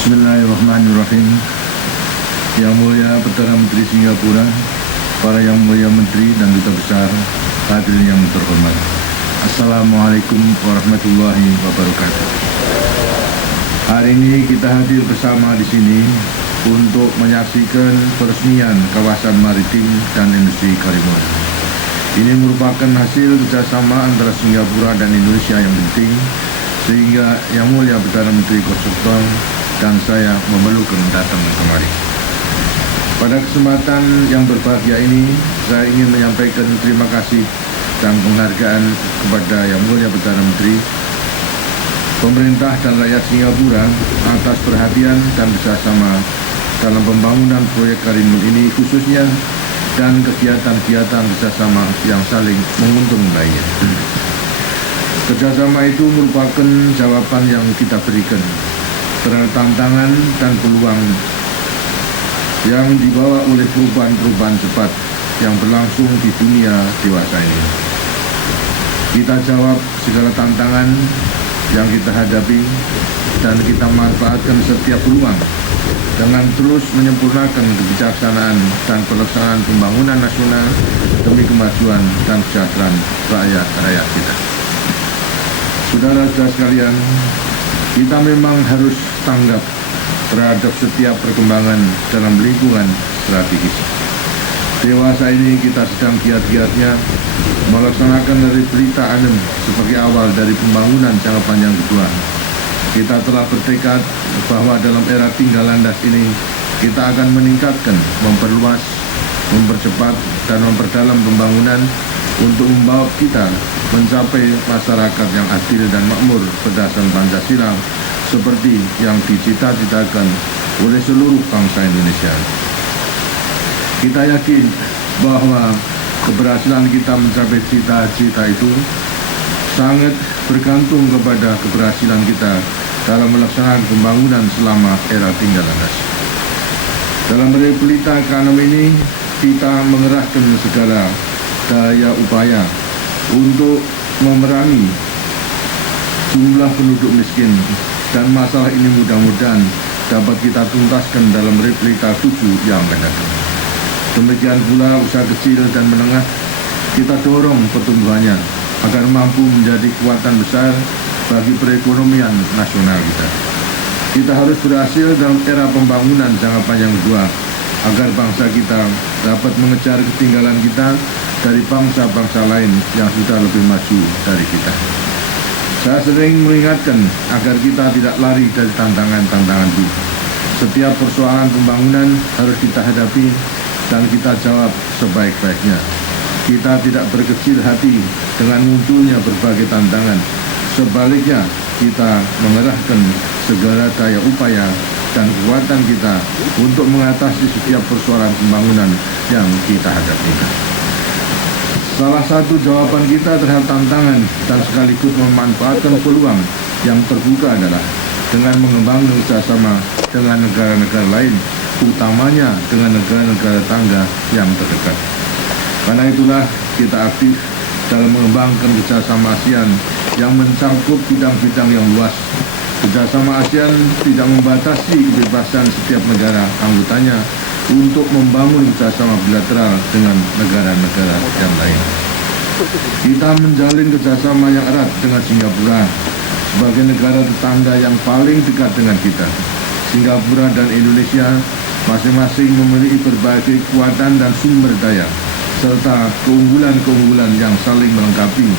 Bismillahirrahmanirrahim. Yang Mulia Perdana Menteri Singapura, para Yang Mulia Menteri dan Duta Besar, hadirin yang terhormat. Assalamualaikum warahmatullahi wabarakatuh. Hari ini kita hadir bersama di sini untuk menyaksikan peresmian kawasan maritim dan industri Karimun. Ini merupakan hasil kerjasama antara Singapura dan Indonesia yang penting, sehingga Yang Mulia Perdana Menteri Korsutong dan saya memerlukan datang kemari. Pada kesempatan yang berbahagia ini, saya ingin menyampaikan terima kasih dan penghargaan kepada Yang Mulia Perdana Menteri, pemerintah dan rakyat Singapura atas perhatian dan kerjasama dalam pembangunan proyek Karimun ini khususnya, dan kegiatan-kegiatan kerjasama yang saling menguntungkan lainnya. Kerjasama itu merupakan jawaban yang kita berikan terhadap tantangan dan peluang yang dibawa oleh perubahan-perubahan cepat yang berlangsung di dunia dewasa ini. Kita jawab segala tantangan yang kita hadapi dan kita manfaatkan setiap peluang dengan terus menyempurnakan kebijaksanaan dan pelaksanaan pembangunan nasional demi kemajuan dan kesejahteraan rakyat-rakyat kita. Saudara-saudara sekalian, kita memang harus tanggap terhadap setiap perkembangan dalam lingkungan strategis. Dewasa ini kita sedang giat-giatnya melaksanakan dari berita anem sebagai awal dari pembangunan jangka panjang kedua. Kita telah bertekad bahwa dalam era tinggal landas ini kita akan meningkatkan, memperluas, mempercepat, dan memperdalam pembangunan untuk membawa kita mencapai masyarakat yang adil dan makmur berdasarkan Pancasila seperti yang dicita-citakan oleh seluruh bangsa Indonesia. Kita yakin bahwa keberhasilan kita mencapai cita-cita itu sangat bergantung kepada keberhasilan kita dalam melaksanakan pembangunan selama era tinggal landas. Dalam realita ekonomi ini, kita mengerahkan segala daya upaya untuk memerangi jumlah penduduk miskin, dan masalah ini mudah-mudahan dapat kita tuntaskan dalam realita 7 yang akan datang. Demikian pula usaha kecil dan menengah, kita dorong pertumbuhannya agar mampu menjadi kekuatan besar bagi perekonomian nasional kita. Kita harus berhasil dalam era pembangunan jangka panjang kedua agar bangsa kita dapat mengejar ketinggalan kita dari bangsa-bangsa lain yang sudah lebih maju dari kita. Saya sering mengingatkan agar kita tidak lari dari tantangan-tantangan itu. Setiap persoalan pembangunan harus kita hadapi dan kita jawab sebaik-baiknya. Kita tidak berkecil hati dengan munculnya berbagai tantangan. Sebaliknya, kita mengerahkan segala daya upaya dan kekuatan kita untuk mengatasi setiap persoalan pembangunan yang kita hadapi. Salah satu jawaban kita terhadap tantangan dan sekaligus memanfaatkan peluang yang terbuka adalah dengan mengembangkan kerjasama dengan negara-negara lain, utamanya dengan negara-negara tangga yang terdekat. Karena itulah kita aktif dalam mengembangkan kerjasama ASEAN yang mencakup bidang-bidang yang luas. Kerjasama ASEAN tidak membatasi kebebasan setiap negara anggotanya untuk membangun kerjasama bilateral dengan negara-negara yang lain. Kita menjalin kerjasama yang erat dengan Singapura sebagai negara tetangga yang paling dekat dengan kita. Singapura dan Indonesia masing-masing memiliki berbagai kekuatan dan sumber daya, serta keunggulan-keunggulan yang saling melengkapi,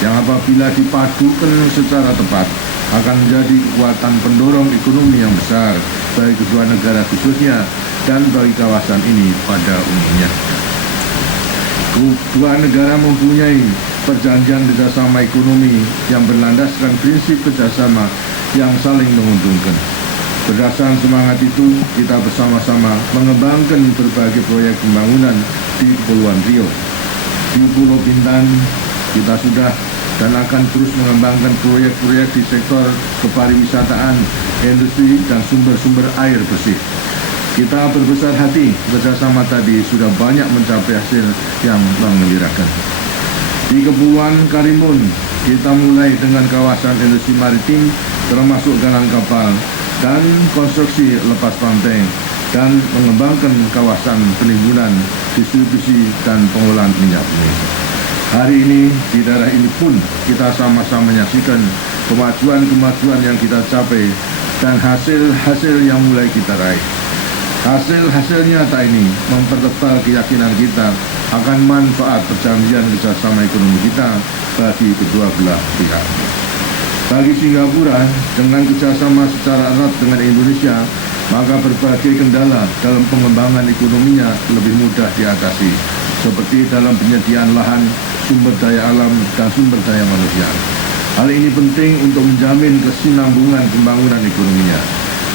yang apabila dipadukan secara tepat akan menjadi kekuatan pendorong ekonomi yang besar bagi kedua negara khususnya dan bagi kawasan ini pada umumnya. Kedua negara mempunyai perjanjian kerjasama ekonomi yang berlandaskan prinsip kerjasama yang saling menguntungkan. Berdasarkan semangat itu, kita bersama-sama mengembangkan berbagai proyek pembangunan di Kepulauan Riau. Di Pulau Bintan, kita sudah dan akan terus mengembangkan proyek-proyek di sektor kepariwisataan, industri, dan sumber-sumber air bersih. Kita berbesar hati bersama tadi sudah banyak mencapai hasil yang menggembirakan. Di Kepulauan Karimun, kita mulai dengan kawasan industri maritim termasuk galang kapal dan konstruksi lepas pantai, dan mengembangkan kawasan penimbunan, distribusi, dan pengolahan minyak bumi. Hari ini di daerah ini pun kita sama-sama menyaksikan kemajuan-kemajuan yang kita capai dan hasil-hasil yang mulai kita raih. Hasil-hasil nyata ini mempertebal keyakinan kita akan manfaat perjanjian kerjasama ekonomi kita bagi kedua belah pihak. Bagi Singapura, dengan kerjasama secara erat dengan Indonesia, maka berbagai kendala dalam pengembangan ekonominya lebih mudah diatasi, seperti dalam penyediaan lahan, sumber daya alam, dan sumber daya manusia. Hal ini penting untuk menjamin kesinambungan pembangunan ekonominya.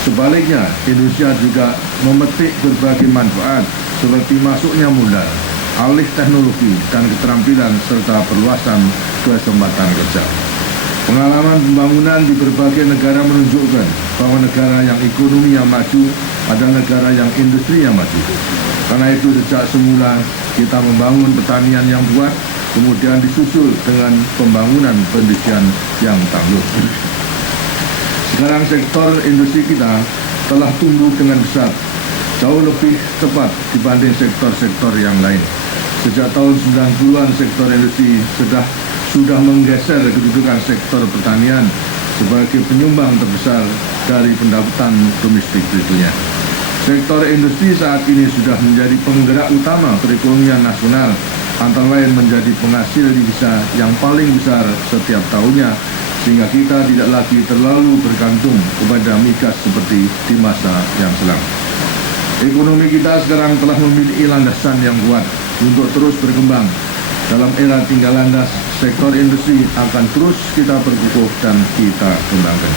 Sebaliknya, Indonesia juga memetik berbagai manfaat seperti masuknya modal, alih teknologi dan keterampilan, serta perluasan kesempatan kerja. Pengalaman pembangunan di berbagai negara menunjukkan bahwa negara yang ekonominya maju adalah negara yang industri yang maju. Karena itu sejak semula kita membangun pertanian yang kuat, kemudian disusul dengan pembangunan pendidikan yang tangguh. Sekarang sektor industri kita telah tumbuh dengan besar, jauh lebih cepat dibanding sektor-sektor yang lain. Sejak tahun 90-an sektor industri sudah menggeser kedudukan sektor pertanian sebagai penyumbang terbesar dari pendapatan domestik brutonya. Sektor industri saat ini sudah menjadi penggerak utama perekonomian nasional, antara lain menjadi penghasil devisa yang paling besar setiap tahunnya, sehingga kita tidak lagi terlalu bergantung kepada migas seperti di masa yang silam. Ekonomi kita sekarang telah memiliki landasan yang kuat untuk terus berkembang. Dalam era tinggal landas, sektor industri akan terus kita perkukuh dan kita kembangkan.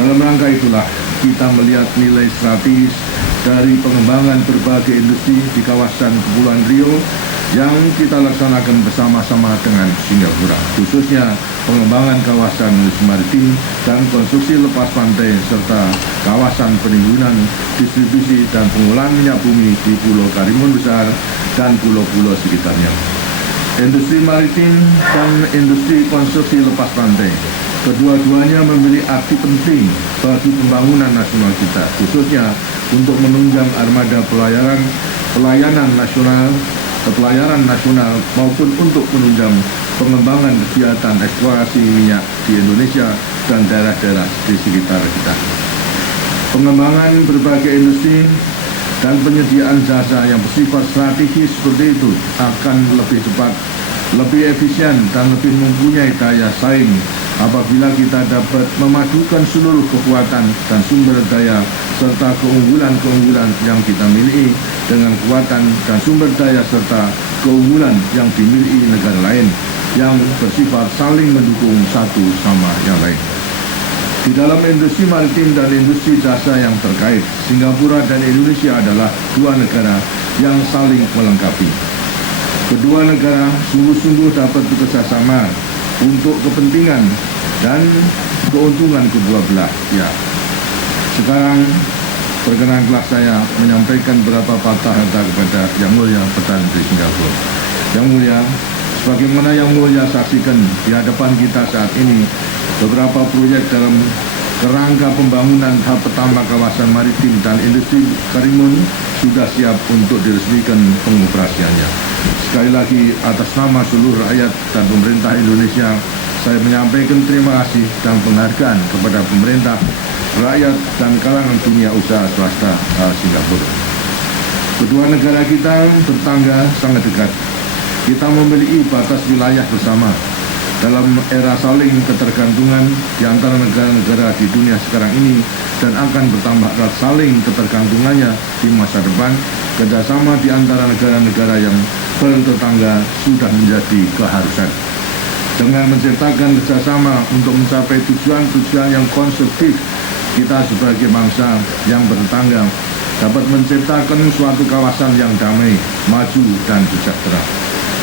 Dalam rangka itulah kita melihat nilai strategis dari pengembangan berbagai industri di kawasan Kepulauan Riau yang kita laksanakan bersama-sama dengan Singapura, khususnya pengembangan kawasan industri maritim dan konstruksi lepas pantai, serta kawasan penimbunan, distribusi, dan pengolahan minyak bumi di Pulau Karimun Besar dan pulau-pulau sekitarnya. Industri maritim dan industri konstruksi lepas pantai, kedua-duanya memiliki arti penting bagi pembangunan nasional kita, khususnya untuk menunjang armada pelayanan nasional maupun untuk menunjang pengembangan kegiatan eksplorasi minyak di Indonesia dan daerah-daerah di sekitar kita. Pengembangan berbagai industri dan penyediaan jasa yang bersifat strategis seperti itu akan lebih cepat, lebih efisien, dan lebih mempunyai daya saing apabila kita dapat memadukan seluruh kekuatan dan sumber daya serta keunggulan-keunggulan yang kita miliki dengan kekuatan dan sumber daya serta keunggulan yang dimiliki negara lain yang bersifat saling mendukung satu sama yang lain. Di dalam industri maritim dan industri jasa yang terkait, Singapura dan Indonesia adalah dua negara yang saling melengkapi. Kedua negara sungguh-sungguh dapat bekerjasama untuk kepentingan dan keuntungan kedua belah pihak. Sekarang perkenankanlah saya menyampaikan beberapa patah kata kepada Yang Mulia Perdana Menteri Singapura. Yang Mulia, sebagaimana Yang Mulia saksikan di hadapan kita saat ini, beberapa proyek dalam kerangka pembangunan tahap pertama kawasan maritim dan industri Karimun sudah siap untuk diresmikan pengoperasiannya. Sekali lagi, atas nama seluruh rakyat dan pemerintah Indonesia, saya menyampaikan terima kasih dan penghargaan kepada pemerintah, rakyat, dan kalangan dunia usaha swasta Singapura. Kedua negara kita bertangga sangat dekat. Kita memiliki batas wilayah bersama. Dalam era saling ketergantungan di antara negara-negara di dunia sekarang ini dan akan bertambah erat saling ketergantungannya di masa depan, kerjasama di antara negara-negara yang bertetangga sudah menjadi keharusan. Dengan menciptakan kerjasama untuk mencapai tujuan-tujuan yang konstruktif, kita sebagai bangsa yang bertetangga dapat menciptakan suatu kawasan yang damai, maju, dan sejahtera.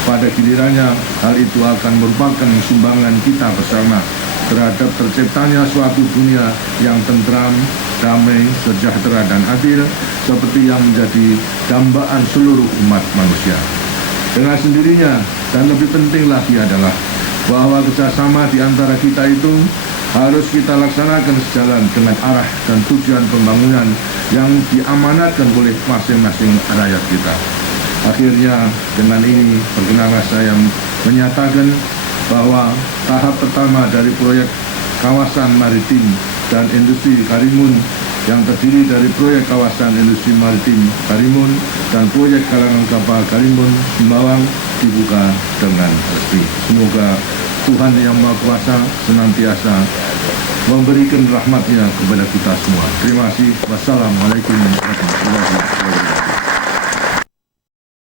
Pada gilirannya, hal itu akan merupakan sumbangan kita bersama terhadap terciptanya suatu dunia yang tentram, damai, sejahtera, dan adil, seperti yang menjadi dambaan seluruh umat manusia. Dengan sendirinya, dan lebih penting lagi adalah bahwa kerjasama di antara kita itu harus kita laksanakan sejalan dengan arah dan tujuan pembangunan yang diamanatkan oleh masing-masing rakyat kita. Akhirnya, dengan ini perkenanlah saya menyatakan bahwa tahap pertama dari proyek kawasan maritim dan industri Karimun yang terdiri dari proyek kawasan industri maritim Karimun dan proyek kalangan kapal Karimun Sembawang dibuka dengan resmi. Semoga Tuhan Yang Maha Kuasa senantiasa memberikan rahmat-Nya kepada kita semua. Terima kasih. Wassalamualaikum warahmatullahi wabarakatuh.